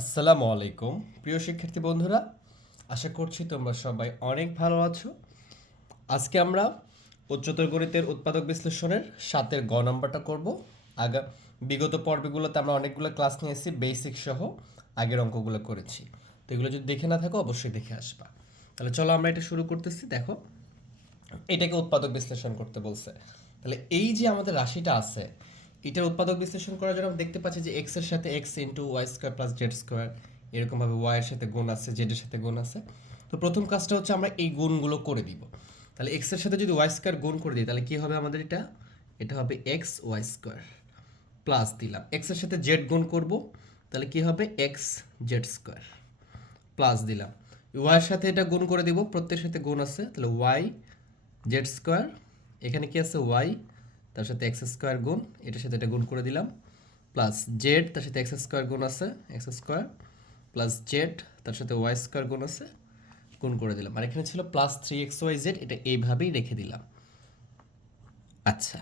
আসসালামু আলাইকুম। প্রিয় শিক্ষার্থী বন্ধুরা, আশা করছি তোমরা সবাই অনেক ভালো আছো। আজকে আমরা উচ্চতর গণিতের উৎপাদক বিশ্লেষণের সাতের গ নম্বরটা করব। আগা, বিগত পর্বগুলোতে আমরা অনেকগুলো ক্লাস নিয়েছি বেসিক সহ আগের অঙ্কগুলো করেছি। তো এগুলো যদি দেখে না থাকো, অবশ্যই দেখে আসবা। তাহলে চলো আমরা এটা শুরু করতেছি, দেখো। এটাকে উৎপাদক বিশ্লেষণ করতে বলছে। তাহলে এই যে আমাদের রাশিটা আছে এটার উৎপাদক বিশ্লেষণ করার জন্য দেখতে পাচ্ছি যে এক্সের সাথে x into y square plus z square এরকমভাবে ওয়াই এর সাথে গুণ আছে জেড এর সাথে গুণ আছে। তো প্রথম কাজটা হচ্ছে আমরা এই গুণগুলো করে দিব। তাহলে এক্সের সাথে যদি ওয়াই স্কোয়ার গুণ করে দিই, তাহলে কি হবে আমাদের এটা? এটা হবে এক্স ওয়াই স্কোয়ার প্লাস দিলাম। এক্সের সাথে জেড গুণ করব, তাহলে কি হবে? এক্স জেড স্কোয়ার প্লাস দিলাম। ওয়াইয়ের সাথে এটা গুণ করে দিব, প্রত্যেকের সাথে গুণ আছে, তাহলে ওয়াই জেড স্কোয়ার এখানে কি আছে? ওয়াই তার সাথে এক্স স্কোয়ার গুণ, এটার সাথে এটা গুণ করে দিলাম, প্লাস জেড, তার সাথে এক্স স্কোয়ার গুণ আছে, এক্স স্কোয়ার, প্লাস জেড, তার সাথে ওয়াই স্কোয়ার গুণ আছে, গুণ করে দিলাম। আর এখানে ছিল plus three x y z, এটা এইভাবেই রেখে দিলাম। আচ্ছা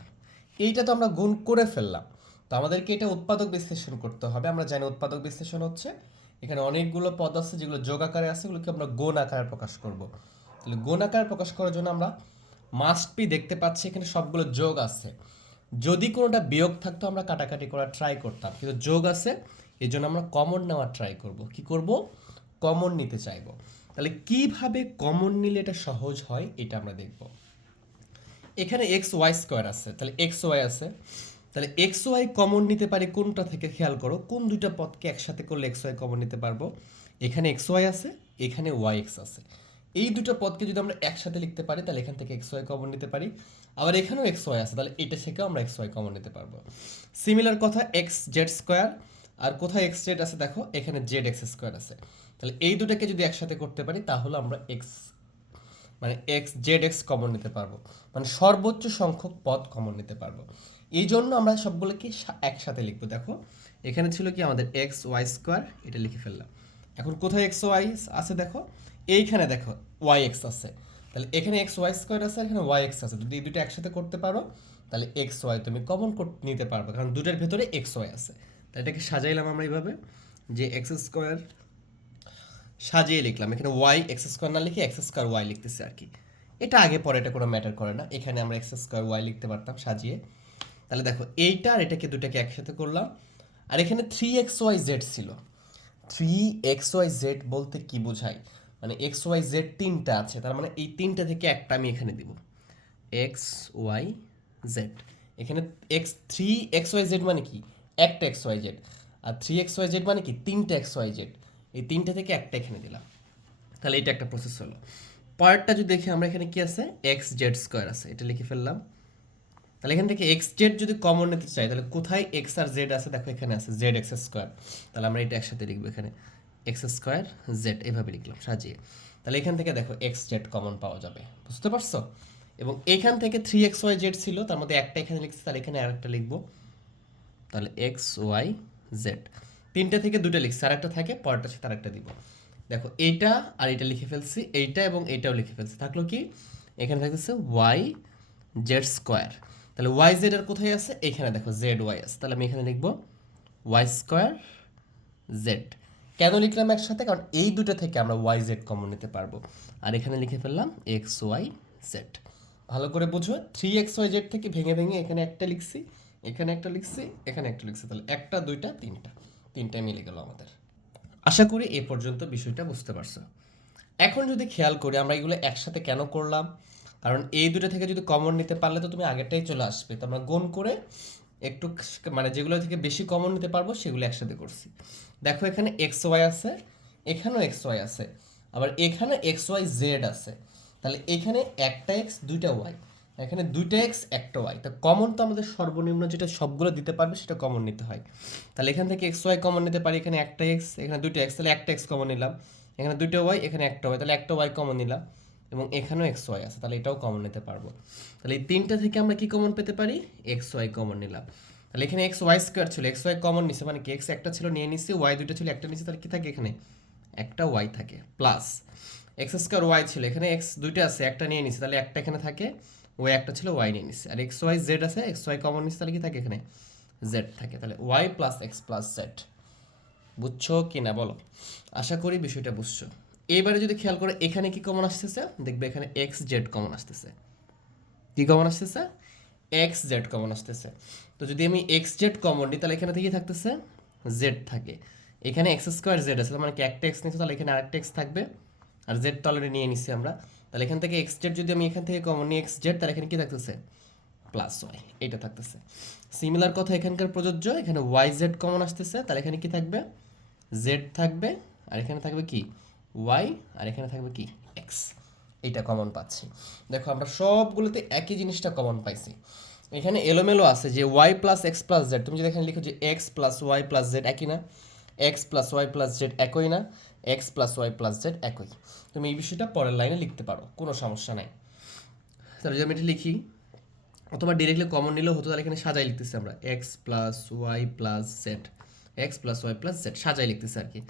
এইটা তো আমরা গুণ করে ফেললাম। তো আমাদেরকে এটা উৎপাদক বিশ্লেষণ করতে হবে। আমরা জানি উৎপাদক বিশ্লেষণ হচ্ছে, এখানে অনেকগুলো পদ আছে যেগুলো যোগ আকারে আছে, এগুলোকে আমরা গুণ আকারে প্রকাশ করব। তাহলে গুণ আকারে প্রকাশ করার জন্য আমরা মাস্ট বি দেখতে পাচ্ছি, এখানে সবগুলো যোগ আছে। যদি কোনোটা বিয়োগ থাকতো, আমরা কাটাকাটি করার ট্রাই করতাম। কিন্তু যোগ আছে এই জন্য আমরা কমন নেওয়ার ট্রাই করব। কি করব? কমন নিতে চাইব। তাহলে কীভাবে কমন নিলে এটা সহজ হয়, এটা আমরা দেখব। এখানে এক্স ওয়াই স্কোয়ার আছে। তাহলে এক্স ওয়াই আছে। তাহলে এক্স ওয়াই কমন নিতে পারি কোনটা থেকে? খেয়াল করো, কোন দুইটা পদকে একসাথে করলে এক্স ওয়াই কমন নিতে পারব? এখানে এক্স ওয়াই আছে, এখানে ওয়াই এক্স আছে। এই দুটো পদকে যদি আমরা একসাথে লিখতে পারি, তাহলে এখান থেকে এক্স ওয়াই কমন নিতে পারি। আবার এখানেও এক্স ওয়াই আছে, তাহলে এটা থেকেও আমরা এক্স ওয়াই কমন নিতে পারব। সিমিলার কথা এক্স জেড স্কোয়ার আর কোথায় এক্স জেড আছে দেখো, এখানে জেড এক্স স্কোয়ার আছে। তাহলে এই দুটাকে যদি একসাথে করতে পারি, তাহলে আমরা এক্স মানে এক্স জেড এক্স কমন নিতে পারব। মানে সর্বোচ্চ সংখ্যক পদ কমন নিতে পারব। এই জন্য আমরা সবগুলোকে একসাথে লিখব। দেখো, এখানে ছিল কি আমাদের এক্স ওয়াই স্কোয়ার এটা লিখে ফেললাম। এখন কোথায় এক্স ওয়াই আছে দেখো এইখানে দেখো ওয়াই এক্স আছে। তাহলে এখানে এক্স ওয়াই স্কোয়ার আছে এখানে ওয়াই এক্স আছে। যদি এই দুটো একসাথে করতে পারো, তাহলে এক্স ওয়াই তুমি কমন নিতে পারবে। কারণ দুটোর ভেতরে এক্স ওয়াই আছে। তাই এটাকে সাজাইলাম আমরা এইভাবে, যে এক্স স্কোয়ার সাজিয়ে লিখলাম। এখানে ওয়াই এক্স স্কোয়ার না লিখে এক্স স্কোয়ার ওয়াই লিখতেছি আর কি। এটা আগে পরে এটা কোনো ম্যাটার করে না। এখানে আমরা এক্স স্কোয়ার ওয়াই লিখতে পারতাম সাজিয়ে। তাহলে দেখো এইটা আর এটাকে দুটাকে একসাথে করলাম। আর এখানে থ্রি এক্স ওয়াই জেড ছিল। থ্রি এক্স ওয়াই জেড বলতে কি বোঝায়? মানে এক্স ওয়াই জেড তিনটা আছে, তার মানে এই তিনটা থেকে একটা আমি এখানে দিব। X y z. এখানে x three x y z মানে কি? একটা এক্স ওয়াই জেড। আর থ্রি এক্স ওয়াই জেড মানে কি? তিনটা এক্স ওয়াই জেড। এই তিনটা থেকে একটা এখানে দিলাম। তাহলে এটা একটা প্রসেস হলো। পরেরটা যদি দেখি, আমরা এখানে কি আছে? এক্স জেড স্কোয়ার আছে। এটা লিখে ফেললাম। তাহলে এখান থেকে এক্স জেড যদি কমন নিতে চাই, তাহলে কোথায় এক্স আর জেড আছে? দেখো এখানে আছে। Z x square. তাহলে আমরা এটা একসাথে লিখব এখানে। এক্স স্কোয়ার জেড, এভাবে লিখলাম, সাজিয়ে। তাহলে এখান থেকে দেখো এক্স জেড কমন পাওয়া যাবে, বুঝতে পারছ? এবং এখান থেকে থ্রি এক্স ওয়াই জেড ছিল, তার মধ্যে একটা এখানে লিখছি, তাহলে এখানে আরেকটা লিখব। তাহলে এক্স ওয়াই জেড তিনটে থেকে দুটো লিখছি আর একটা থাকে পরেরটা সাথে আরেকটা দিব। দেখো, এইটা আর এটা লিখে ফেলছি, এইটা এবং এইটাও লিখে ফেলছি। থাকল কি? এখানে থাকতেছে ওয়াই জেড স্কোয়ার তাহলে ওয়াই জেড আর কোথায় আছে? এখানে দেখো জেড ওয়াই আছে। তাহলে আমি এখানে লিখব ওয়াই স্কোয়ার জেড কেন লিখলাম একসাথে? কারণ এই দুটো থেকে আমরা ওয়াই জেড কমন নিতে পারব। আর এখানে লিখে ফেললাম এক্স ওয়াই জেড ভালো করে বুঝো থ্রি এক্স ওয়াই জেড থেকে ভেঙে ভেঙে এখানে একটা লিখছি, এখানে একটা লিখছি, এখানে একটা লিখছি, তাহলে একটা, দুইটা, তিনটা। তিনটায় মিলে গেল আমাদের। আশা করি এ পর্যন্ত বিষয়টা বুঝতে পারছ। এখন যদি খেয়াল করি আমরা এগুলো একসাথে কেন করলাম, কারণ এই দুটো থেকে যদি কমন নিতে পারলে তো তুমি আগেরটাই চলে আসবে। তো আমরা গুণ করে একটু মানে যেগুলো থেকে বেশি কমন নিতে পারব, সেগুলো একসাথে করছি। দেখো এখানে এক্স ওয়াই আছে, এখানেও এক্স ওয়াই আছে, আবার এখানে এক্স ওয়াই জেড আছে। তাহলে এখানে একটা এক্স দুইটা ওয়াই এখানে দুইটা এক্স একটা ওয়াই তা কমন তো আমাদের সর্বনিম্ন যেটা সবগুলো দিতে পারবে, সেটা কমন নিতে হয়। তাহলে এখান থেকে এক্স ওয়াই কমন নিতে পারি, এখানে একটা এক্স এখানে দুইটা এক্স তাহলে একটা এক্স কমন নিলাম। এখানে দুইটা ওয়াই এখানে একটা ওয়াই তাহলে একটা ওয়াই কমন নিলাম। এবং এখানেও এক্স ওয়াই আছে, তাহলে এটাও কমন নিতে পারব। তাহলে এই তিনটা থেকে আমরা কি কমন পেতে পারি? এক্স ওয়াই কমন নিলাম। তাহলে এখানে এক্স ওয়াই স্কোয়ার ছিল। এক্স ওয়াই কমন নিছে মানে কি? এক্স একটা ছিল, নিয়ে নিচ্ছি ওয়াই দুটো ছিল, একটা নিচ্ছে তাহলে কি থাকে এখানে? একটা ওয়াই থাকে প্লাস এক্স স্কোয়ার ওয়াই ছিল। এখানে এক্স দুইটা আছে, একটা নিয়ে নিচ্ছে তাহলে একটা এখানে থাকে ওয়াই একটা ছিল ওয়াই নিয়ে নিচ্ছে আর এক্স ওয়াই জেড আছে এক্স ওয়াই কমন নিচ্ছে তাহলে কি থাকে এখানে? জেড থাকে। তাহলে y plus x plus z বুঝছ কি না বলো? আশা করি বিষয়টা বুঝছ। এবারে যদি খেয়াল করো, এখানে কি কমন আসতেছে? দেখবে এখানে এক্স জেড কমন আসতেছে। কি কমন আসতেছে? এক্স জেড কমন আসতেছে। তো যদি আমি এক্স জেড কমন নিই তাহলে এখানে কি থাকতেছে? জেড থাকে। এখানে এক্স স্কোয়ার জেড আছে মানে কি একটা এক্স নিচ্ছি তাহলে এখানে আরেকটা এক্স থাকবে। আর জেড তো অলরেডি নিয়ে নিচ্ছি আমরা। তাহলে এখান থেকে এক্স জেড যদি আমি এখান থেকে কমন নিই এক্স জেড তাহলে এখানে কি থাকতেছে? প্লাস ওয়াই এটা থাকতেছে। সিমিলার কথা এখানকার প্রযোজ্য, এখানে ওয়াই জেড কমন আসতেছে, তাহলে এখানে কি থাকবে? জেড থাকবে, আর এখানে থাকবে কি? ওয়াই আর এখানে থাকবে কি? এক্স এইটা কমন পাচ্ছি। দেখো আমরা সবগুলোতে একই জিনিসটা কমন পাইছি। এখানে এলোমেলো আছে যে y plus x plus z তুমি যদি এখানে লিখো যে x plus y plus z একই না x plus y plus z একই না x plus y plus z একই। তুমি এই বিষয়টা পরের লাইনে লিখতে পারো, কোনো সমস্যা নাই। তাহলে যদি আমি এটা লিখি, অথবা ডিরেক্টলি কমন নিলেও হতো, তাহলে এখানে সাজাই লিখতেছি আমরা। X plus y plus z x plus y plus z সাজাই লিখতেছি আর কি।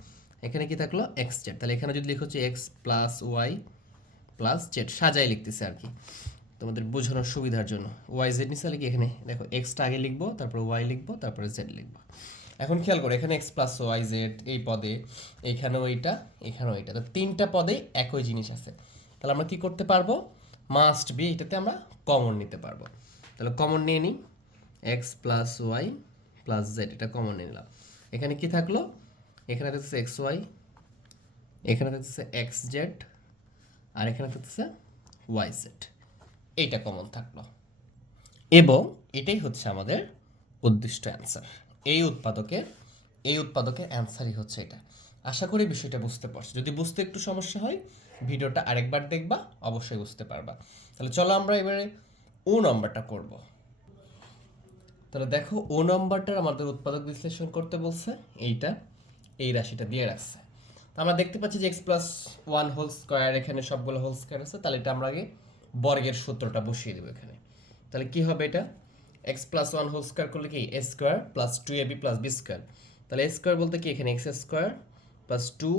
এখানে কি থাকল? এক্স জেড তাহলে এখানে যদি লিখো হচ্ছে x plus y plus z সাজাই লিখতেছি আর কি। তোমাদের বোঝানোর সুবিধার জন্য। ওয়াই জেড নিচে কি এখানে? দেখো এক্সটা আগে লিখব, তারপর ওয়াই লিখব, তারপরে জেড লিখব। এখন খেয়াল করো, এখানে এক্স প্লাস ওয়াই জেড এই পদে এইখানেও এইটা, এখানেও এইটা। তো তিনটা পদে একই জিনিস আছে। তাহলে আমরা কি করতে পারব? মাস্ট বি এটাতে আমরা কমন নিতে পারব। তাহলে কমন নিয়ে নিই। X plus y plus z এটা কমন নিয়ে নিলাম। এখানে কি থাকল? এখানে থাকছে এক্স ওয়াই এখানে থাকছে এক্স জেড আর এখানে থাকছে ওয়াই জেড এইটা কমন থাকল। এবং এটাই হচ্ছে আমাদের উদ্দিষ্ট অ্যান্সার এই উৎপাদকের এই উৎপাদকের অ্যান্সারই হচ্ছে এটা। আশা করি বিষয়টা বুঝতে পারছ। যদি বুঝতে একটু সমস্যা হয়, ভিডিওটা আরেকবার দেখবা, অবশ্যই বুঝতে পারবা। তাহলে চলো আমরা এবারে ও নম্বরটা করব। তাহলে দেখো ও নম্বরটার আমাদের উৎপাদক বিশ্লেষণ করতে বলছে, এইটা, এই রাশিটা দিয়ে রাখছে। আমরা দেখতে পাচ্ছি যে x plus one whole square এখানে সবগুলো হোল স্কোয়ার আছে, তাহলে এটা আমরা আগে বর্গের সূত্রটা বসিয়ে দেবো এখানে। তাহলে কি হবে এটা? X plus one whole square করলে কি? A square plus two a b plus b square তাহলে এ স্কোয়ার বলতে কি? এখানে x square plus two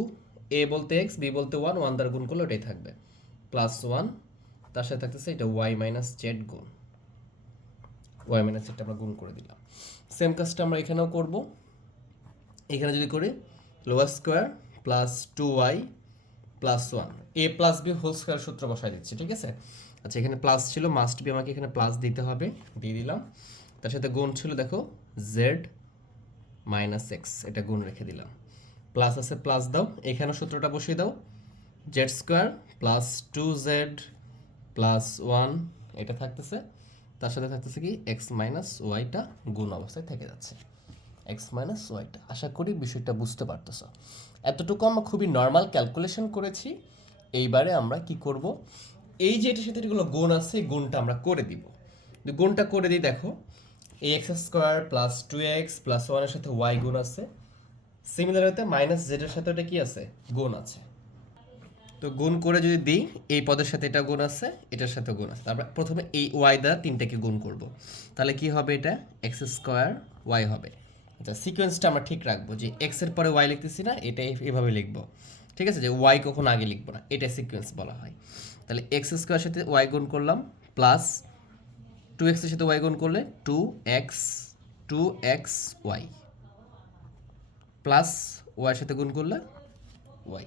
a বলতে এক্স বি বলতে ওয়ান ওয়ান দ্বারা গুণ করলে ওটাই থাকবে। প্লাস ওয়ান তার সাথে থাকতেছে এটা ওয়াই মাইনাস জেড গুণ। ওয়াই মাইনাস জেডটা আমরা গুণ করে দিলাম। সেম কাজটা আমরা এখানেও করব। এখানে যদি করি lower square plus two y plus one a plus b whole square সূত্র বসাই দিচ্ছি, ঠিক আছে? আচ্ছা এখানে প্লাস ছিল মাস্ট বি আমাকে এখানে প্লাস দিতে হবে, দিয়ে দিলাম। তার সাথে গুণ ছিল, দেখো জেড মাইনাস এক্স এটা গুণ রেখে দিলাম। প্লাস আছে প্লাস দাও এখানে সূত্রটা বসিয়ে দাও। Z square plus two z plus one এটা থাকতেছে। তার সাথে থাকতেছে কি এক্স মাইনাস ওয়াইটা গুণ অবস্থায় থেকে যাচ্ছে। এক্স মাইনাস ওয়াইটা আশা করি বিষয়টা বুঝতে পারতেছো। এতটুকু আমরা খুবই নর্মাল ক্যালকুলেশন করেছি। এইবারে আমরা কি করব? এই যে এটার সাথে যেগুলো গুণ আছে গুণটা আমরা করে দিব। গুণটা করে দিই, দেখো। এই x square plus two x plus ওয়ানের সাথে ওয়াই গুণ আছে। সিমিলার হতে মাইনাস জেডের সাথে ওটা কি আছে? গুণ আছে। তো গুণ করে যদি দিই, এই পদের সাথে এটা গুণ আছে, এটার সাথে গুণ আছে। তারপর প্রথমে এই ওয়াই দ্বারা তিনটাকে গুণ করব। তাহলে কি হবে এটা? এক্স স্কোয়ার ওয়াই হবে। আচ্ছা সিকোয়েন্সটা আমরা ঠিক রাখব যে এক্সের পরে ওয়াই লিখতেছি না এটা এভাবে লিখব। ঠিক আছে? যে ওয়াই কখন আগে লিখব না এটা সিকোয়েন্স বলা হয়। তাহলে এক্স স্কোয়ার সাথে ওয়াই গুণ করলাম প্লাস টু এক্সের সাথে ওয়াই গুণ করলে two x two x y plus ওয়াইয়ের সাথে গুণ করলে ওয়াই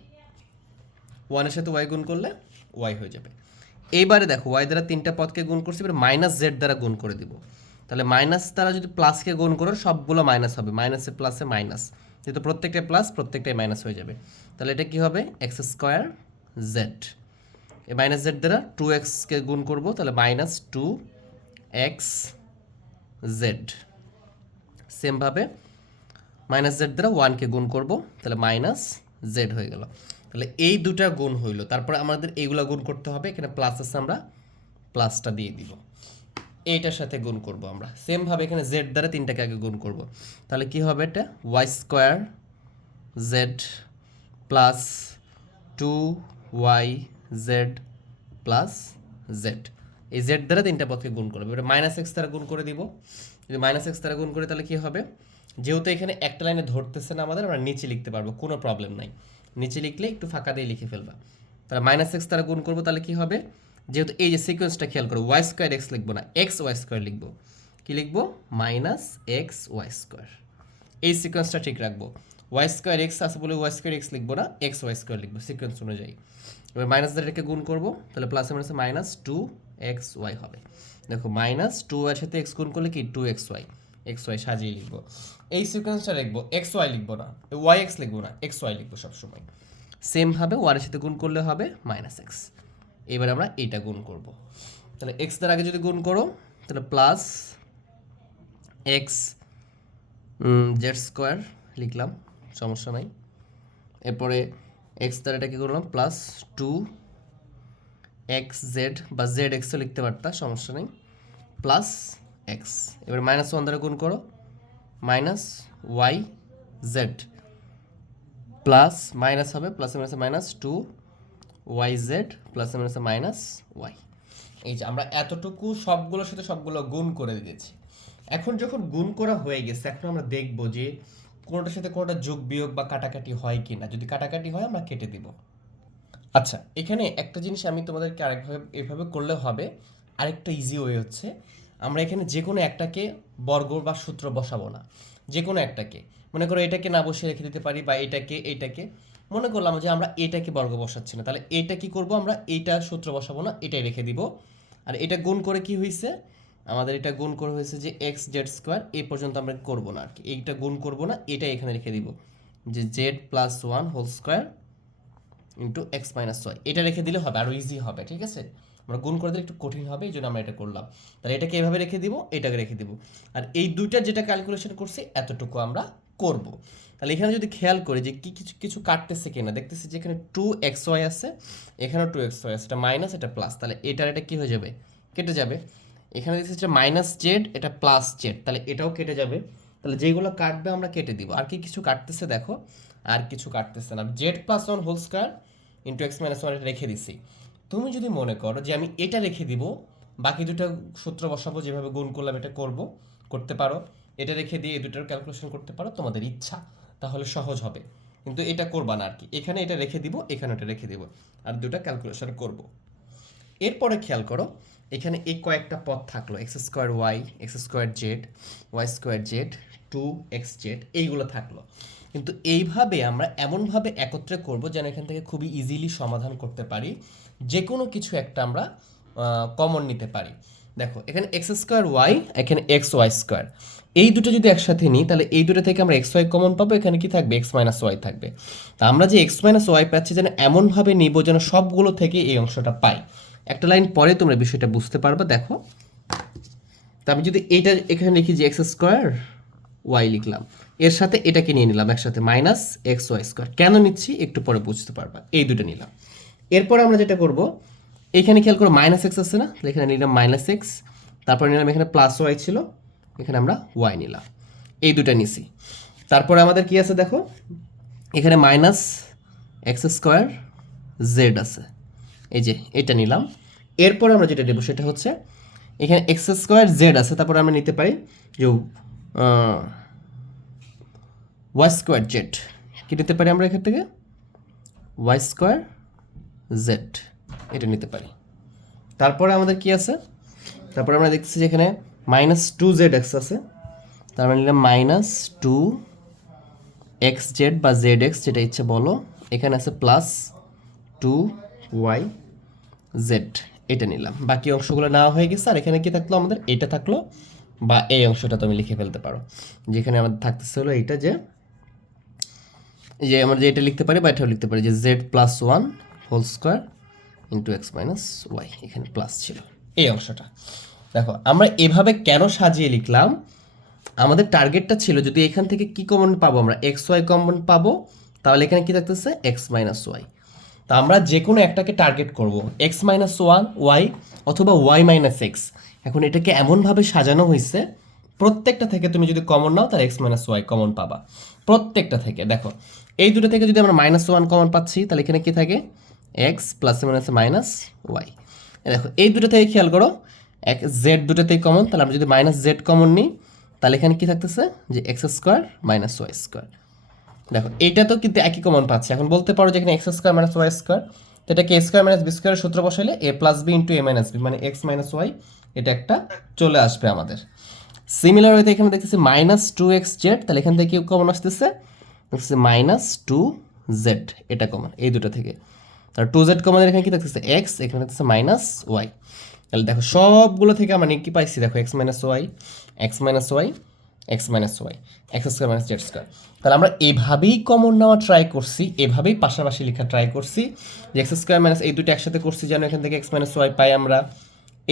ওয়ানের সাথে ওয়াই গুণ করলে ওয়াই হয়ে যাবে। এইবারে দেখো ওয়াই দ্বারা তিনটা পদকে গুণ করছি, এবার মাইনাস জেড দ্বারা গুণ করে দিব। তাহলে মাইনাস দ্বারা যদি প্লাসকে গুণ করো, সবগুলো মাইনাস হবে। মাইনাসে প্লাসে মাইনাস যেহেতু প্রত্যেকটা প্লাস প্রত্যেকটাই মাইনাস হয়ে যাবে। তাহলে এটা কি হবে? এক্স স্কোয়ার জেড এই মাইনাস জেড দ্বারা টু এক্সকে গুণ করব, তাহলে মাইনাস টু এক্স জেড সেমভাবে মাইনাস জেড দ্বারা ওয়ানকে গুণ করব, তাহলে মাইনাস জেড হয়ে গেল। তাহলে এই দুটা গুণ হইল। তারপরে আমাদের এইগুলা গুণ করতে হবে, এখানে প্লাস আছে আমরা প্লাসটা দিয়ে দিব। এইটার সাথে গুণ করব আমরা। সেমভাবে এখানে জেড দ্বারা তিনটাকে আগে গুণ করব। তাহলে কি হবে এটা? Y square z plus two y z plus z এই জেড দ্বারা তিনটা পথকে গুণ করবে। এবার মাইনাস এক্স দ্বারা গুণ করে দিব। যদি মাইনাস এক্স দ্বারা গুণ করে তাহলে কি হবে? যেহেতু এখানে একটা লাইনে ধরতেছে না আমাদের, আমরা নিচে লিখতে পারব, কোনো প্রবলেম নাই। নিচে লিখলে একটু ফাঁকা দিয়ে লিখে ফেলবা। তাহলে মাইনাস এক্স দ্বারা গুণ করব, তাহলে কি হবে? যেহেতু এই যে সিকোয়েন্সটা খেয়াল করো ওয়াই স্কোয়ার এক্স লিখব না এক্স ওয়াই স্কোয়ার লিখব। কি লিখব? মাইনাস এক্স ওয়াই স্কোয়ার এই সিকোয়েন্সটা ঠিক রাখব। ওয়াই স্কোয়ার এক্স আছে বলে ওয়াই স্কোয়ার এক্স লিখব না এক্স ওয়াই স্কোয়ার লিখব সিকোয়েন্স অনুযায়ী। এবার মাইনাস এটাকে গুণ করব, তাহলে প্লাসে মাইনাসে মাইনাস টু এক্স ওয়াই হবে। দেখো মাইনাস টু এর সাথে এক্স গুণ করলে কি? Two x y x y সাজিয়ে লিখব। এই সিকোয়েন্সটা লিখব এক্স ওয়াই লিখব না ওয়াই এক্স লিখব না এক্স ওয়াই লিখব সবসময়। সেমভাবে ওয়ানের সাথে গুণ করলে হবে মাইনাস এক্স এবার আমরা এইটা গুণ করব। তাহলে এক্স দ্বারা আগে যদি গুণ করো, তাহলে প্লাস এক্স জেড স্কোয়ার লিখলাম, সমস্যা নাই। এরপরে এক্স দ্বারা এটাকে করলাম প্লাস টু এক্স জেড বা জেড এক্সও লিখতে পারতা, সমস্যা নেই। প্লাস এক্স এবার মাইনাস ওয়ান দ্বারা গুণ করো minus y z plus minus হবে plus minus minus two y z plus মাইনাসে মাইনাস ওয়াই এই যে আমরা এতটুকু সবগুলোর সাথে সবগুলো গুণ করে দিয়েছি। এখন যখন গুণ করা হয়ে গেছে, এখন আমরা দেখব যে কোনোটার সাথে কোনোটা যোগ বিয়োগ বা কাটাকাটি হয় কি না যদি কাটাকাটি হয়, আমরা কেটে দিব। আচ্ছা এখানে একটা জিনিস আমি তোমাদেরকে আরেকভাবে, এভাবে করলে হবে। আরেকটা ইজি ওয়ে হচ্ছে, আমরা এখানে যে কোনো একটাকে বর্গ বা সূত্র বসাবো না। যে কোনো একটাকে। মনে করো এটাকে না বসে রেখে দিতে পারি বা এটাকে এইটাকে মনে করলাম যে আমরা এটাকে বর্গ বসাচ্ছি না। তাহলে এটা কি করব? আমরা এইটা সূত্র বসাবো না, এটাই রেখে দিব। আর এটা গুণ করে কি হয়েছে আমাদের এটা গুণ করে হয়েছে যে এক্স জেড স্কোয়ার এই পর্যন্ত আমরা করব না আর কি। এইটা গুণ করব না এটা এখানে রেখে দিব। যে z plus one whole square into x minus y এটা রেখে দিলে হবে আরও ইজি হবে, ঠিক আছে? আমরা গুণ করে দিলে একটু কঠিন হবে, এই জন্য আমরা এটা করলাম। তাহলে এটাকে এভাবে রেখে দিব, এটাকে রেখে দিব। আর এই দুইটা যেটা ক্যালকুলেশন করছি, এতটুকু আমরা করব। তাহলে এখানে যদি খেয়াল করি যে কি কিছু কিছু কাটতেছে কিনা, দেখতেছি যে এখানে টু এক্স ওয়াই আছে, এখানেও টু এক্স ওয়াই আছে, এটা মাইনাস এটা প্লাস তাহলে এটার এটা কি হয়ে যাবে? কেটে যাবে। এখানে দেখছি যে মাইনাস জেড এটা প্লাস জেড তাহলে এটাও কেটে যাবে। তাহলে যেগুলো কাটবে আমরা কেটে দিব। আর কি কিছু কাটতেছে দেখো? আর কিছু কাটতেছে না। Z plus one whole square into x minus one এটা রেখে দিছি। তুমি যদি মনে করো যে আমি এটা রেখে দিব, বাকি দুটো সূত্র বসাবো, যেভাবে গুণ করলাম এটা করব, করতে পারো। এটা রেখে দিয়ে দুটোর ক্যালকুলেশন করতে পারো, তোমাদের ইচ্ছা, তাহলে সহজ হবে। কিন্তু এটা করবা না আর কি। এখানে এটা রেখে দিব, এখানে এটা রেখে দিব, আর দুটো ক্যালকুলেশন করব। এরপরে খেয়াল করো, এখানে এই কয়েকটা পদ থাকল x square y x square z y square z two x z এইগুলো থাকল। কিন্তু এইভাবে আমরা এমনভাবে একত্রে করব যেন এখান থেকে খুবই ইজিলি সমাধান করতে পারি যে কোনো কিছু একটা আমরা কমন নিতে পারি। দেখো, এখানে এক্স স্কোয়ার ওয়াই এখানে এক্স ওয়াই স্কোয়ার এই দুটো যদি একসাথে নিই, তাহলে এই দুটো থেকে আমরা এক্স ওয়াই কমন পাবো, এখানে কি থাকবে? এক্স মাইনাস ওয়াই থাকবে। তা আমরা যে এক্স মাইনাস ওয়াই পাচ্ছি, যেন এমনভাবে নিব যেন সবগুলো থেকে এই অংশটা পাই। একটা লাইন পরে তোমরা বিষয়টা বুঝতে পারবে, দেখো। তা আমি যদি এইটা এখানে লিখি যে এক্স স্কোয়ার ওয়াই লিখলাম, এর সাথে এটাকে নিয়ে নিলাম, একসাথে মাইনাস এক্স ওয়াই স্কোয়ার কেন নিচ্ছি? একটু পরে বুঝতে পারবা। এই দুটো নিলাম। এরপর আমরা যেটা করব, এখানে খেয়াল করো মাইনাস এক্স আছে না? এখানে নিলাম মাইনাস এক্স তারপর নিলাম এখানে প্লাস ওয়াই ছিল। এখানে আমরা ওয়াই নিলাম। এই দুটো নিছি। তারপরে আমাদের কি আছে দেখো? এখানে মাইনাস এক্স স্কোয়ার জেড আছে। এই যে, এটা নিলাম। এরপর আমরা যেটা নেব সেটা হচ্ছে, এখানে এক্স স্কোয়ার জেড আছে, তারপর আমরা নিতে পারি যে ওয়াই স্কোয়ার জেড কি নিতে পারি আমরা এখান থেকে? ওয়াই স্কোয়ার জেড এটা নিতে পারি। তারপরে আমাদের কি আছে? তারপরে আমরা দেখতেছি যে এখানে মাইনাস টু জেড এক্স আছে। তার মানে নিলাম মাইনাস টু এক্স জেড বা জেড এক্স যেটা ইচ্ছে বলো। এখানে আছে প্লাস টু ওয়াই জেড। এটা নিলাম। বাকি অংশগুলো নেওয়া হয়ে গেছে। আর এখানে কি থাকল? আমাদের এটা থাকল বা এই অংশটা তুমি লিখে ফেলতে পারো। যেখানে আমাদের থাকতেছে হলো এইটা যে যে আমরা যে এটা লিখতে পারি বা এটাও লিখতে পারি যে z plus one whole square into x minus y. এখানে প্লাস ছিল। এই অংশটা। দেখো, আমরা এভাবে কেন সাজিয়ে লিখলাম? আমাদের টার্গেটটা ছিল যদি এখান থেকে কি কমন পাবো আমরা? এক্স ওয়াই কমন পাবো, তাহলে এখানে কি থাকতেছে? এক্স মাইনাস ওয়াই তা আমরা যে কোনো একটাকে টার্গেট করব। এক্স মাইনাস ওয়ান ওয়াই অথবা ওয়াই মাইনাস এক্স এখন এটাকে এমনভাবে সাজানো হয়েছে, প্রত্যেকটা থেকে তুমি যদি কমন নাও, তাহলে এক্স মাইনাস ওয়াই কমন পাবা। প্রত্যেকটা থেকে, দেখো, এই দুটো থেকে যদি আমরা মাইনাস ওয়ান কমন পাচ্ছি, তাহলে এখানে কি থাকে? X plus minus minus y দেখো, এই দুটো থেকে খেয়াল করো এক জেড দুটোতেই কমন তাহলে আমরা যদি মাইনাস জেড কমন নিই, তাহলে এখানে কি থাকতেছে? যে x square minus y square দেখো, এটা তো কিন্তু একই কমন পাচ্ছে। এখন বলতে পারো যে এখানে x square minus y square তো এটাকে এ স্কোয়ার মাইনাস বি স্কোয়ারের সূত্র বসালে a plus b into a minus b মানে এক্স মাইনাস ওয়াই এটা একটা চলে আসবে আমাদের। সিমিলার হয়তো এখানে দেখতেছি মাইনাস টু এক্স জেড তাহলে এখান থেকে কেউ কমন আসতেছে। হচ্ছে মাইনাস টু জেড এটা কমন এই দুটো থেকে। তাহলে টু জেড কমন এখানে কি থাকতেছে? এক্স এখানে থাকতেছে মাইনাস ওয়াই তাহলে দেখো সবগুলো থেকে আমরা কি পাইছি, দেখো x minus y x minus y x minus y x square minus z square তাহলে আমরা এভাবেই কমন নেওয়া ট্রাই করছি, এভাবেই পাশাপাশি লেখা ট্রাই করছি যে এক্স স্কোয়ার মাইনাস এই দুটো একসাথে করছি যেন এখান থেকে এক্স মাইনাস ওয়াই পাই আমরা।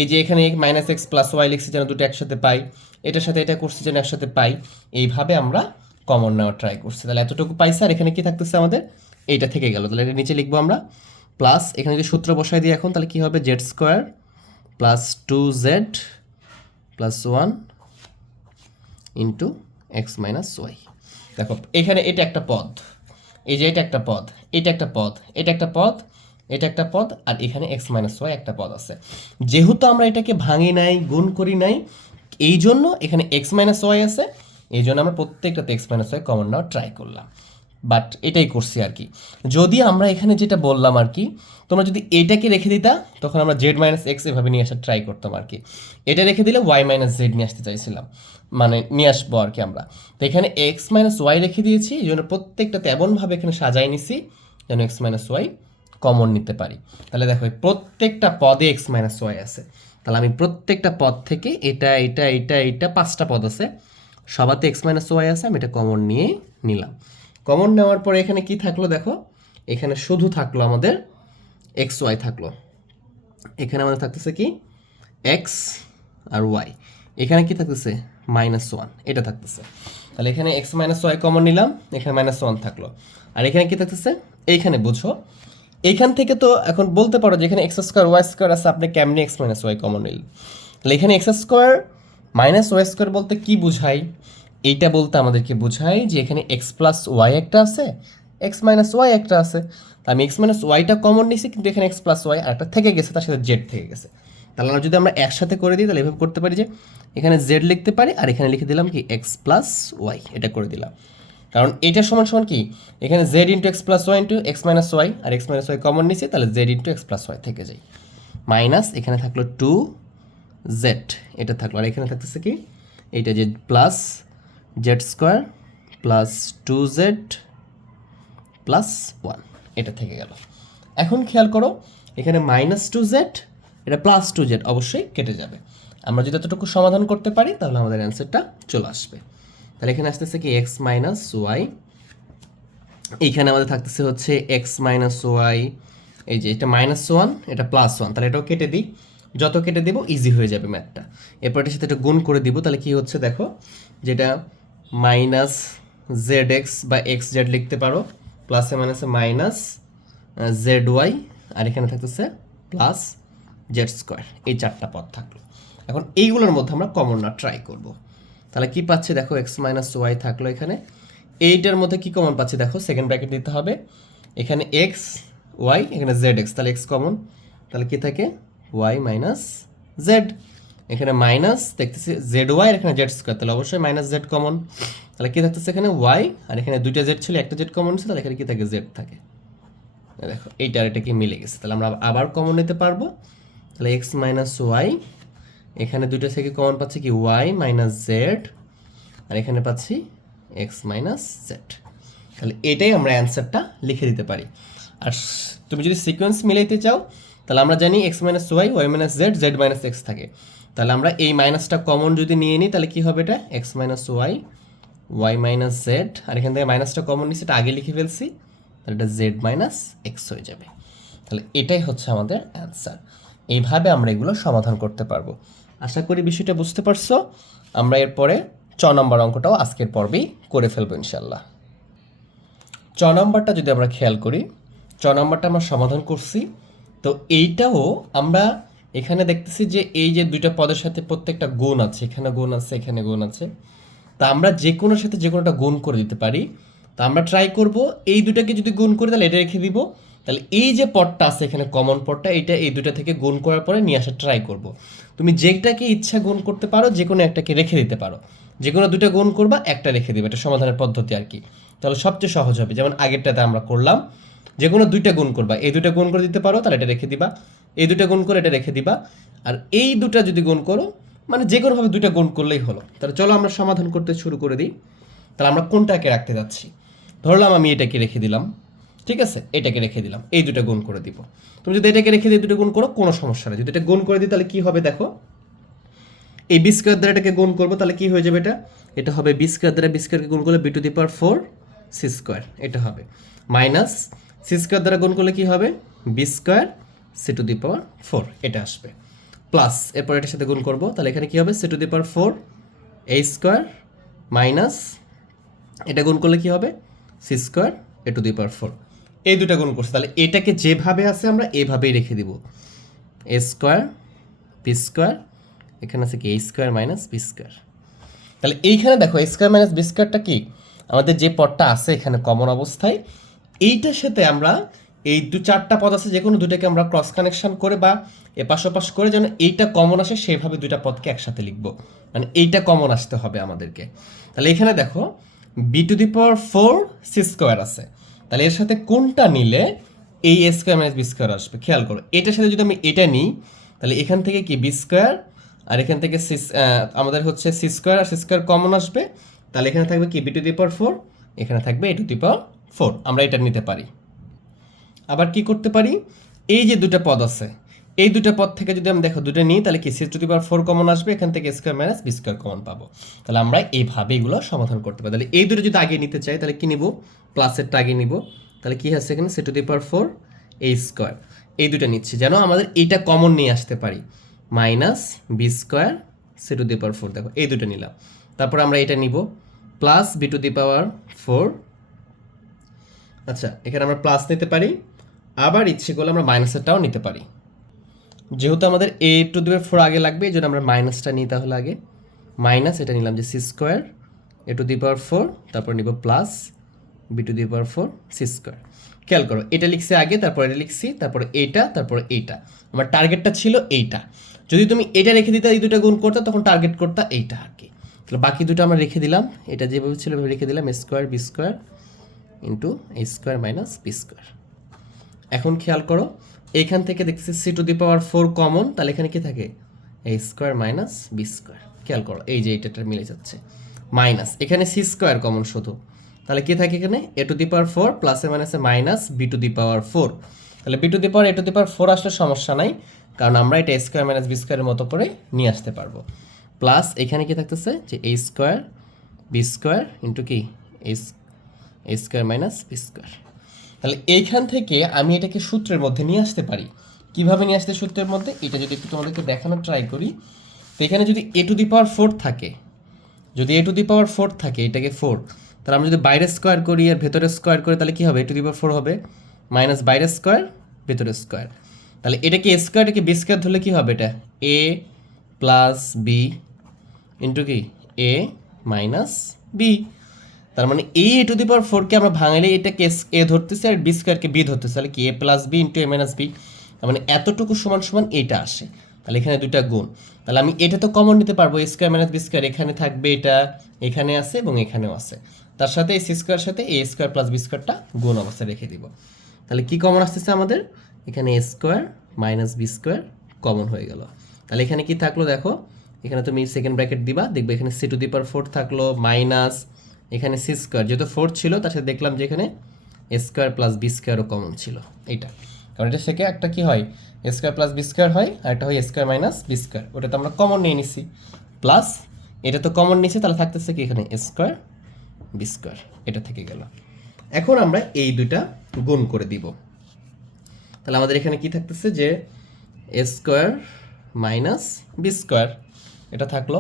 এই যে এখানে মাইনাস এক্স প্লাস ওয়াই লিখছি যেন দুটো একসাথে পাই, এটার সাথে এটা করছি যেন একসাথে পাই, এইভাবে আমরা কমন নেওয়া ট্রাই করছি। তাহলে এতটুকু পাইছি, আর এখানে কি থাকতেছে আমাদের? এইটা থেকে গেল। তাহলে এটা নিচে লিখব আমরা। প্লাস এখানে যদি সূত্র বসাই দিই এখন, তাহলে কি হবে? Z square plus two z plus one into x minus y দেখো, এখানে এটা একটা পদ, এই যে এটা একটা পদ, এটা একটা পদ, এটা একটা পদ, এটা একটা পদ, আর এখানে এক্স মাইনাস ওয়াই একটা পদ আছে। যেহেতু আমরা এটাকে ভাঙি নাই, গুণ করি নাই এই জন্য এখানে এক্স মাইনাস ওয়াই আছে এই জন্য আমরা প্রত্যেকটাতে এক্স মাইনাস ওয়াই কমন নেওয়ার ট্রাই করলাম। বাট এটাই করছি আর কি। যদি আমরা এখানে যেটা বললাম আর কি, তোমরা যদি এটাকে রেখে দিতা, তখন আমরা জেড মাইনাস এক্স এভাবে নিয়ে আসার ট্রাই করতাম আর কি। এটা রেখে দিলে ওয়াই মাইনাস জেড নিয়ে আসতে চাইছিলাম। মানে নিয়ে আসব আর কি আমরা। তো এখানে এক্স মাইনাস ওয়াই রেখে দিয়েছি, এই জন্য প্রত্যেকটাতে এমনভাবে এখানে সাজাই নিছি, যেন এক্স মাইনাস ওয়াই কমন নিতে পারি। তাহলে দেখো প্রত্যেকটা পদে এক্স মাইনাস ওয়াই আছে। তাহলে আমি প্রত্যেকটা পদ থেকে এটা এটা এটা এটা পাঁচটা পদ আছে। সবাতে এক্স মাইনাস ওয়াই আছে, আমি এটা কমন নিয়ে নিলাম। কমন নেওয়ার পরে এখানে কি থাকল দেখো? এখানে শুধু থাকল আমাদের এক্স ওয়াই থাকল। এখানে আমাদের থাকতেছে কি? এক্স আর ওয়াই এখানে কি থাকতেছে? মাইনাস ওয়ান এটা থাকতেছে। তাহলে এখানে এক্স মাইনাস ওয়াই কমন নিলাম, এখানে মাইনাস ওয়ান থাকল। আর এখানে কি থাকতেছে? এইখানে বুঝো। এইখান থেকে তো এখন বলতে পারো যে এখানে এক্স স্কোয়ার ওয়াই স্কোয়ার আছে, আপনি কেমনি এক্স মাইনাস ওয়াই কমন নিলেন? তাহলে এখানে x square minus y square বলতে কি বুঝাই? এইটা বলতে আমাদেরকে বোঝায় যে এখানে এক্স প্লাস ওয়াই একটা আছে এক্স মাইনাস ওয়াই একটা আছে। তা আমি এক্স মাইনাস ওয়াইটা কমন নিছি, কিন্তু এখানে এক্স প্লাস ওয়াই আরেকটা থেকে গেছে, তার সাথে জেড থেকে গেছে। তাহলে আমরা যদি আমরা একসাথে করে দিই, তাহলে এভাবে করতে পারি যে এখানে জেড লিখতে পারি, আর এখানে লিখে দিলাম কি এক্স প্লাস ওয়াই এটা করে দিলাম। কারণ এটা সমান সমান কি? এখানে z into x plus y into x minus y আর এক্স মাইনাস ওয়াই কমন নিছি, তাহলে z into x plus y থেকে যাই। মাইনাস এখানে থাকল টু জেড এটা থাকল। আর এখানে থাকতেছে কি? এইটা যে plus z square plus two z plus one. এটা থেকে গেল। এখন খেয়াল করো, এখানে মাইনাস টু জেড, এটা প্লাস টু জেড অবশ্যই কেটে যাবে। আমরা যদি এতটুকু সমাধান করতে পারি, তাহলে আমাদের অ্যান্সারটা চলে আসবে। তাহলে এখানে আসতেছে কি, এক্স মাইনাস ওয়াই। এইখানে আমাদের থাকতেছে হচ্ছে এক্স মাইনাস ওয়াই। এই যে এটা মাইনাস ওয়ান, এটা প্লাস ওয়ান। তাহলে এটাও কেটে দিই। যত কেটে দেবো, ইজি হয়ে যাবে ম্যাথটা। এরপর এটার সাথে এটা গুণ করে দিব, তাহলে কি হচ্ছে দেখো, যেটা মাইনাস জেড এক্স বা এক্স জেড লিখতে পারো প্লাসে মাইনাসে মাইনাস জেড ওয়াই আর এখানে থাকতেছে প্লাস জেড স্কোয়ার এই চারটা পদ থাকল। এখন এইগুলোর মধ্যে আমরা কমন না ট্রাই করব। তাহলে কি পাচ্ছে? দেখো এক্স মাইনাস ওয়াই থাকল এখানে। এইটার মধ্যে কি কমন পাচ্ছে? দেখো সেকেন্ড ব্র্যাকেট দিতে হবে। এখানে এক্স ওয়াই এখানে জেড এক্স তাহলে এক্স কমন তাহলে কি থাকে? ওয়াই মাইনাস জেড এখানে মাইনাস দেখতেছি জেড ওয়াই আর এখানে জেড স্কোয়ার তাহলে অবশ্যই মাইনাস জেড কমন তাহলে কী থাকতেছে এখানে ওয়াই আর এখানে দুইটা জেড ছিল, একটা জেড কমন ছিল তাহলে এখানে কী থাকে জেড থাকে। দেখো, এইটা আর এটা কি মিলে গেছে। তাহলে আমরা আবার কমন নিতে পারব। তাহলে এক্স মাইনাস ওয়াই এখানে দুইটা থেকে কমন পাচ্ছি কি ওয়াই মাইনাস জেড আর এখানে পাচ্ছি এক্স মাইনাস জেড তাহলে এটাই আমরা অ্যান্সারটা লিখে দিতে পারি। আর তুমি যদি সিকোয়েন্স মিলাইতে চাও, তাহলে আমরা জানি x minus y y minus z z minus x থাকে। তাহলে আমরা এই মাইনাসটা কমন যদি নিয়ে নিই, তাহলে কি হবে এটা? X minus y y minus z আর এখান থেকে মাইনাসটা কমন নিচ্ছি এটা আগে লিখে ফেলছি। তাহলে এটা জেড মাইনাস এক্স হয়ে যাবে। তাহলে এটাই হচ্ছে আমাদের অ্যান্সার এইভাবে আমরা এগুলো সমাধান করতে পারব। আশা করি বিষয়টা বুঝতে পারছ। আমরা এরপরে চ নম্বর অঙ্কটাও আজকের পর্বেই করে ফেলব ইনশাল্লাহ চ নম্বরটা যদি আমরা খেয়াল করি চ নম্বরটা আমরা সমাধান করছি। তো এইটাও আমরা এখানে দেখতেছি যে এই যে দুইটা পদের সাথে প্রত্যেকটা গুণ আছে, এখানে গুণ আছে, এখানে গুণ আছে। তা আমরা যে কোনোর সাথে যে কোনোটা গুণ করে দিতে পারি, তা আমরা ট্রাই করব, এই দুটাকে যদি গুণ করি তাহলে এটা রেখে দিব। তাহলে এই যে পদটা আছে এখানে কমন পদটা, এটা এই দুটা থেকে গুণ করার পরে নিয়ে আসার ট্রাই করব। তুমি যেটাকে ইচ্ছা গুণ করতে পারো, যে কোনো একটাকে রেখে দিতে পারো। যে কোনো দুটো গুণ করবা, একটা রেখে দিবে, এটা সমাধানের পদ্ধতি আর কি। তাহলে সবচেয়ে সহজ হবে, যেমন আগেরটাতে আমরা করলাম, যে কোনো দুইটা গুণ করবা, এই দুইটা গুণ করে দিতে পারো, তাহলে এটা রেখে দিবা। এই দুইটা গুণ করে এটা রেখে দিবা। আর এই দুটা যদি গুণ করো মানে যে কোনোভাবে দুইটা গুণ করলেই হলো। তাহলে চলো আমরা সমাধান করতে শুরু করে দিই। তাহলে আমরা কোনটাকে রাখতে যাচ্ছি? ধরলাম আমি এটাকে রেখে দিলাম। ঠিক আছে? এটাকে রেখে দিলাম। এই দুটো গুণ করে দিব। তুমি যদি এটাকে রেখে দিয়ে দুটো গুণ করো, কোনো সমস্যা নেই। যদি এটা গুণ করে দিই, তাহলে কি হবে দেখো? এই বি স্কোয়ার দ্বারা এটাকে গুণ করব, তাহলে কি হয়ে যাবে এটা? এটা হবে বি স্কোয়ার দ্বারা বি স্কোয়ারকে গুণ করলে b to the power four c square এটা হবে। মাইনাস সি স্কোয়ার দ্বারা গুণ করলে কী হবে? B square c to the power four এটা আসবে। প্লাস এরপর এটার সাথে গুণ করব, তাহলে এখানে কি হবে? C to the power four a square minus এটা গুণ করলে কি হবে? C square a to the power four এই দুটা গুণ করছে, তাহলে এটাকে যেভাবে আছে আমরা এভাবেই রেখে দিব। এ স্কোয়ার পি স্কোয়ার এখানে আছে কি? A square minus b square তাহলে এইখানে দেখো এ স্কোয়ার মাইনাস বি স্কোয়ারটা কি? আমাদের যে পদটা আছে এখানে কমন অবস্থায়, এইটার সাথে আমরা এই দু চারটা পদ আছে যে কোনো দুটাকে আমরা ক্রস কানেকশন করে বা এপাশ ওপাশ করে যেন এইটা কমন আসে সেভাবে দুইটা পদকে একসাথে লিখব। মানে এইটা কমন আসতে হবে আমাদেরকে। তাহলে এখানে দেখো b to the power four c square আছে। তাহলে এর সাথে কোনটা নিলে এই a square minus b square আসবে? খেয়াল করো, এটার সাথে যদি আমি এটা নিই, তাহলে এখান থেকে কি বি স্কোয়ার আর এখান থেকে সি আমাদের হচ্ছে সি স্কোয়ার আর সি স্কোয়ার কমন আসবে। তাহলে এখানে থাকবে কি? B to the power four এখানে থাকবে এ টু দি পাওয়ার ফোর আমরা এটা নিতে পারি। আবার কি করতে পারি? এই যে দুটো পদ আছে, এই দুটো পদ থেকে যদি আমি দেখো দুটো নিই, তাহলে কি c to the power four common আসবে? এখান থেকে square minus b square common পাবো। তাহলে আমরা এইভাবে এগুলো সমাধান করতে পারি। তাহলে এই দুটো যদি আগে নিতে চাই, তাহলে কি নিব? প্লাসেরটা আগে নিব। তাহলে কি আছে এখানে? C to the power four a square এই দুটো নিচ্ছি, যেন আমাদের এইটা কমন নিয়ে আসতে পারি। Minus b square c to the power four দেখো, এই দুটো নিলাম। তারপর আমরা এটা নিব। Plus b to the power four আচ্ছা এখানে আমরা প্লাস নিতে পারি। আবার ইচ্ছে করলে আমরা মাইনাসেরটাও নিতে পারি। যেহেতু আমাদের এ টু দি ফোর আগে লাগবে এই জন্য আমরা মাইনাসটা নিই তাহলে আগে। মাইনাস এটা নিলাম যে c square a to the power four তারপর নিব plus b to the power four c square খেয়াল করো, এটা লিখছি আগে, তারপর এটা লিখছি, তারপরে এইটা তারপর এইটা। আমার টার্গেটটা ছিল এইটা। যদি তুমি এটা রেখে দিতে, এই দুটো গুণ করতে, তখন টার্গেট করতে এইটা আর কি। তাহলে বাকি দুটো আমরা রেখে দিলাম। এটা যেভাবে ছিল রেখে দিলাম a square b square into a square minus b square এখন খেয়াল করো, এইখান থেকে দেখতেছি c to the power four common তাহলে এখানে কি থাকে? A square minus b square খেয়াল করো, এই যে এইটাটা মিলে যাচ্ছে। মাইনাস এখানে সি স্কোয়ার কমন শুধু। তাহলে কি থাকে এখানে? এ টু দি পাওয়ার ফোর প্লাসে মাইনাসে minus b to the power four তাহলে b to the power a to the power four আসলে সমস্যা নাই, কারণ আমরা এটা স্কোয়ার মাইনাস বি স্কোয়ারের মতো করে নিয়ে আসতে পারব। প্লাস এখানে কি থাকতেছে? যে a square b square into কি? A square minus b square তাহলে এইখান থেকে আমি এটাকে সূত্রের মধ্যে নিয়ে আসতে পারি। কীভাবে নিয়ে আসতে সূত্রের মধ্যে? এটা যদি একটু তোমাদেরকে দেখানোর ট্রাই করি, তো এখানে যদি এ টু দি পাওয়ার ফোর থাকে, যদি এ টু দি পাওয়ার ফোর থাকে, এটাকে ফোর তাহলে আমরা যদি বাইরে স্কোয়ার করি আর ভেতরে স্কোয়ার করি, তাহলে কী হবে? A to the power four হবে। মাইনাস বাইরে স্কোয়ার ভেতরে স্কোয়ার তাহলে এটাকে এ স্কোয়ার এটাকে বি স্কোয়ার ধরলে কী হবে এটা? এ প্লাস বি ইন্টু কি? এ মাইনাস বি তার মানে এই এ টু দি পাওয়ার ফোরকে আমরা ভাঙালে এটাকে এ ধরতেছি আর বি স্কোয়ারকে বি ধরতেছি। তাহলে কি a plus b into a minus b মানে এতটুকু সমান সমান এইটা আসে। তাহলে এখানে দুইটা গুণ। তাহলে আমি এটা তো কমন নিতে পারব। A square minus b square এখানে থাকবে এটা, এখানে আছে এবং এখানেও আছে। তার সাথে এই সি স্কোয়ার সাথে এ স্কোয়ার প্লাস বি স্কোয়ারটা গুণ অবস্থায় রেখে দিব। তাহলে কি কমন আসতেছে আমাদের? এখানে a square minus b square common হয়ে গেল। তাহলে এখানে কি থাকল দেখো? এখানে তুমি সেকেন্ড ব্র্যাকেট দিবা। দেখবে এখানে c to the power four থাকল মাইনাস এখানে সি স্কোয়ার যেহেতু ফোর ছিল, তার সাথে দেখলাম যে এখানে এ স্কোয়ার প্লাস বি স্কোয়ারও কমন ছিল, এইটা। কারণ এটা থেকে একটা কি হয়? A square plus b square হয়, আর একটা হয় স্কোয়ার মাইনাস বি স্কোয়ার ওটা তো আমরা কমন নিয়ে নিছি। প্লাস এটা তো কমন নিয়েছি তাহলে থাকতেছে কি এখানে? স্কোয়ার বি স্কোয়ার এটা থেকে গেল। এখন আমরা এই দুইটা গুণ করে দিব। তাহলে আমাদের এখানে কি থাকতেছে যে a square minus b square এটা থাকল।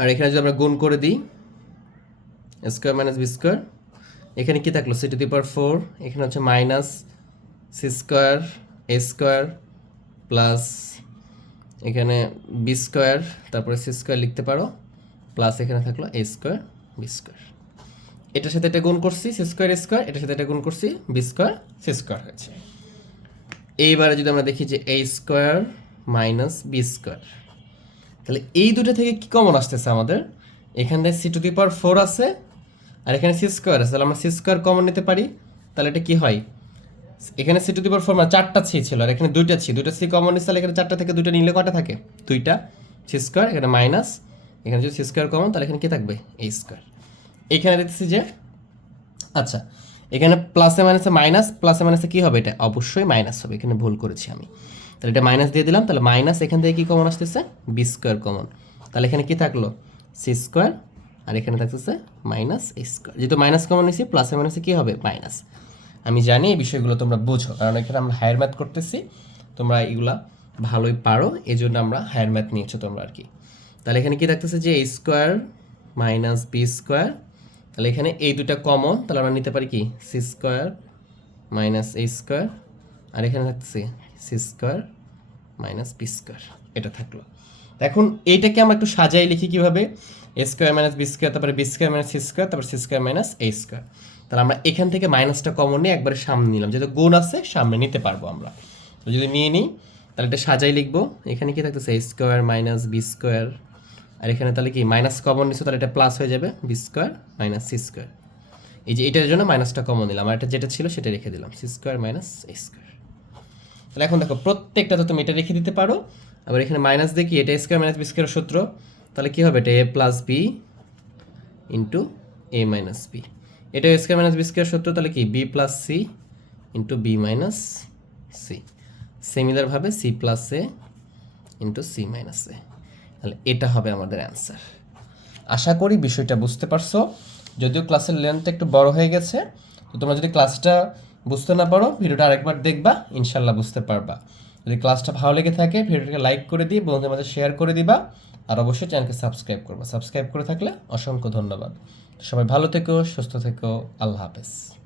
আর এখানে যদি আমরা গুণ করে দিই স্কোয়ার মাইনাস বি স্কোয়ার। এখানে কি থাকল? C to the power four এখানে হচ্ছে minus c square a square plus এখানে বি স্কোয়ার, তারপরে সি স্কোয়ার লিখতে পারো, প্লাস এখানে থাকল এ স্কোয়ার বি স্কোয়ার। এটার সাথে এটা গুণ করছি সি স্কোয়ার স্কোয়ার। এটার সাথে এটা গুণ করছি বি স্কোয়ার সি স্কোয়ার হয়েছে। এইবারে যদি আমরা দেখি যে a square minus b square, তাহলে এই দুটো থেকে কি কমন আসতেছে আমাদের? এখানে c to the power four আছে আর এখানে সি স্কোয়ার আছে, তাহলে আমরা সি স্কোয়ার কমন নিতে পারি, তাহলে এটা কি হয়? এখানে সি টু দি ফোর মানে চারটা সি ছিল, আর এখানে দুইটা সি দুইটা সি কমন নিচ্ছে, তাহলে এখানে চারটা থেকে দুইটা নিলে কটা থাকে? দুইটা সি স্কোয়ার এখানে মাইনাস এখানে যদি সি স্কোয়ার কমন তাহলে এখানে কি থাকবে? এই স্কোয়ার এখানে দেখতেছি যে আচ্ছা এখানে প্লাসে মাইনাসে মাইনাস প্লাসে মাইনাসে কী হবে এটা? অবশ্যই মাইনাস হবে, এখানে ভুল করেছি আমি। তাহলে এটা মাইনাস দিয়ে দিলাম, তাহলে মাইনাস এখান থেকে কী কমন আসতেছে? বি স্কোয়ার কমন তাহলে এখানে কি থাকল? সি স্কোয়ার আর এখানে থাকতেছে মাইনাস এ স্কোয়ার যেহেতু মাইনাস কমন নিয়েছি প্লাসে মাইনাসে কী হবে? মাইনাস আমি জানি এই বিষয়গুলো তোমরা বোঝো, কারণ এখানে আমরা হায়ার ম্যাথ করতেছি, তোমরা এগুলা ভালোই পারো এই জন্য আমরা হায়ার ম্যাথ নিয়েছো তোমরা আর কি। তাহলে এখানে কি থাকতেছে যে a square minus b square তাহলে এখানে এই দুটা কমন তাহলে আমরা নিতে পারি কি? C square minus a square আর এখানে থাকতেছে c square minus b square এটা থাকল। এখন এইটাকে আমরা একটু সাজাই লিখি কীভাবে? স্কোয়ার মাইনাস বি স্কোয়ার তারপরে b square minus c square তারপর স্কোয়ার মাইনাস এ স্কোয়ার তাহলে আমরা এখান থেকে মাইনাসটা কমন নিয়ে একবারে সামনে নিলাম। যেহেতু গুণ আছে, সামনে নিতে পারব আমরা। যদি নিয়ে নিই, তাহলে এটা সাজাই লিখব। এখানে কি থাকতেছে? A square minus b square আর এখানে তাহলে কি? মাইনাস কমন নিচ্ছে তাহলে এটা প্লাস হয়ে যাবে। B square minus c square এই যে এটার জন্য মাইনাসটা কমন দিলাম আর এটা যেটা ছিল, সেটা রেখে দিলাম। C square minus a square তাহলে এখন দেখো, প্রত্যেকটা তো তুমি এটা রেখে দিতে পারো। আবার এখানে মাইনাস দেখি, এটা স্কোয়ার মাইনাস বি স্কোয়ার সূত্র। তাহলে কি হবে? এটা a plus b into a minus b এটা স্কোয়ার মাইনাস বি স্কোয়ার সূত্র তাহলে কি? B plus c into b minus c সিমিলারভাবে c plus a into c minus a তাহলে এটা হবে আমাদের অ্যান্সার আশা করি বিষয়টা বুঝতে পারছ। যদিও ক্লাসের লেন্থটা একটু বড় হয়ে গেছে, তো তোমরা যদি ক্লাসটা বুঝতে না পারো, ভিডিওটা আরেকবার দেখবা ইনশাল্লাহ বুঝতে পারবা। যদি ক্লাসটা ভালো লেগে থাকে, ভিডিওটাকে লাইক করে দিয়ে বন্ধুদের মাঝে শেয়ার করে দিবা। আর অবশ্যই চ্যানেলকে সাবস্ক্রাইব করব। সাবস্ক্রাইব করে থাকলে অসংখ্য ধন্যবাদ। সবাই ভালো থেকো, সুস্থ থেকো। আল্লাহ হাফেজ।